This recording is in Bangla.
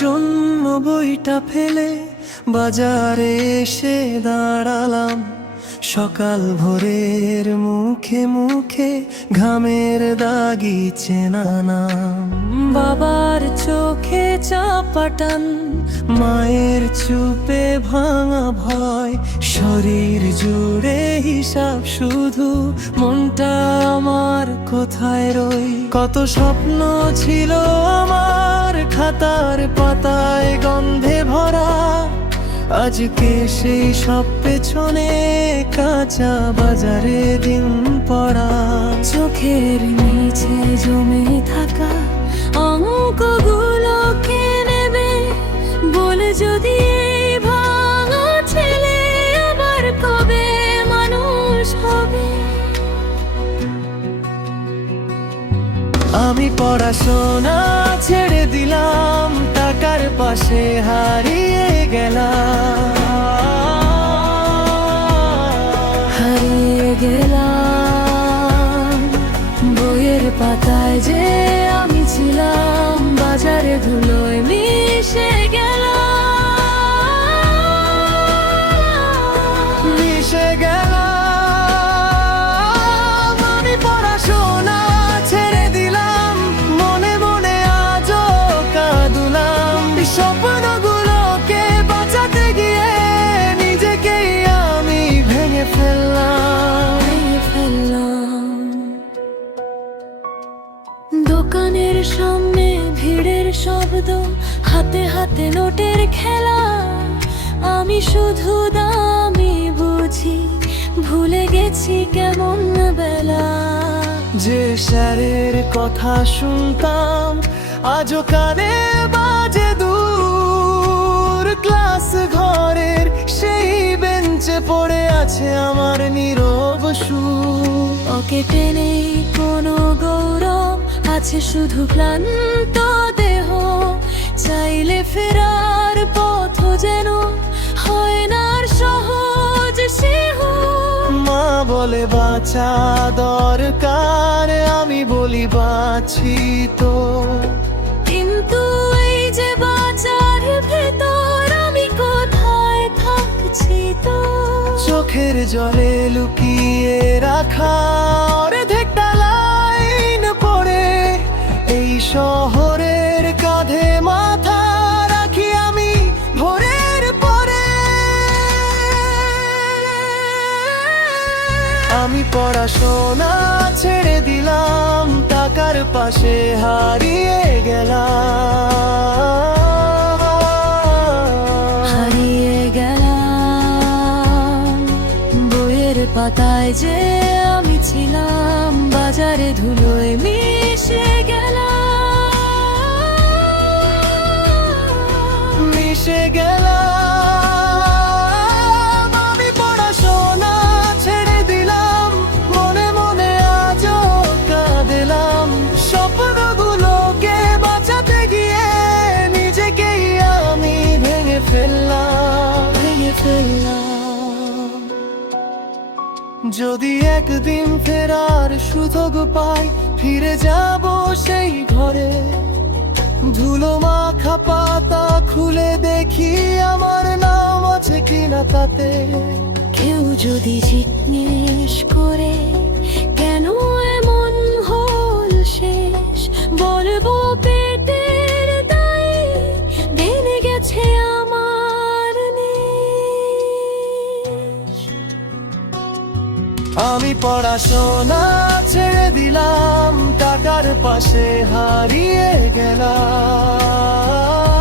জন্য বইটা ফেলে বাজারে এসে দাঁড়ালাম। সকাল ভোরের মুখে মুখে ঘামের দাগি চেনা নাম। বাবার চোখে চাপাটান, মায়ের চুপে ভাঙা ভয়, শরীর জুড়ে হিসাব শুধু, মনটা আমার কোথায় রই। কত স্বপ্ন ছিল আমার খাতার পাতায় গন্ধে ভরা, আজকে সেই সব পেছনে কাঁচা বাজারে দিন পড়া। চোখের নিচে জমে থাকা অঙ্কগুলো কে নেবে বলে, যদি এই ভাঙা ছেলে আবার কবে মানুষ হবে। আমি পড়াশোনা ছেড়ে দিলাম, টাকার পাশে হারিয়ে গেলাম। বইয়ের পাতায় যে আমি ছিলাম, বাজারে ধুলোয় মিশে গেলাম। আমি পড়াশোনা ছেড়ে দিলাম, মনে মনে আজও কাঁদুলাম। স্বপ্নগুলোকে বাঁচাতে গিয়ে নিজেকেই আমি ভেঙে ফেললাম। দোকানের সামনে ভিড়ের শব্দ, হাতে হাতে নোটের খেলা। আমি শুধু দামি বুঝি, ভুলে গেছি কেমন বেলা। যে স্যারের কথা শুনতাম আজও কানে বাজে দূর। ক্লাস ঘরের সেই বেঞ্চে পড়ে আছে আমার নীরব সুর। পকেটে নেই কোনো গৌরব, আছে শুধু ক্লান্ত দেহ। চাইলে ফেরার পথ যেন হয় না আর সহজ সেহ। মা বলে বাঁচা দরকার, আমি বলি বাঁচি তো। কিন্তু এই যে বাঁচার ভেতর আমি কোথায় থাকছি তো। চোখের জলে লুকিয়ে রাখা অর্ধেকটা লাইন পড়ে, এই শহরের কাঁধে মাথা রাখি আমি ভোরের পরে। আমি পড়াশোনা ছেড়ে দিলাম, টাকার পাশে হারিয়ে গেলাম। পাতায় যে আমি ছিলাম, বাজারে ধুলোয় মিশে গেলাম। আমি পড়াশোনা ছেড়ে দিলাম, মনে মনে আজও কাঁদলাম। স্বপ্নগুলোকে বাঁচাতে গিয়ে নিজেকেই আমি ভেঙে ফেললাম। যদি একদিন ফেরার সুযোগ পাই, ফিরে যাব সেই ঘরে। ধুলো মাখা পাতা খুলে দেখি আমার নাম আছে কিনা তাতে। কেউ যদি জিজ্ঞেস করে কেন এমন হল শেষ, বলবো পেটের দায়ে বেড়ে গেছে আমার নেশ। আমি পড়াশোনা ছেড়ে দিলাম, টাকার পাশে হারিয়ে গেলাম।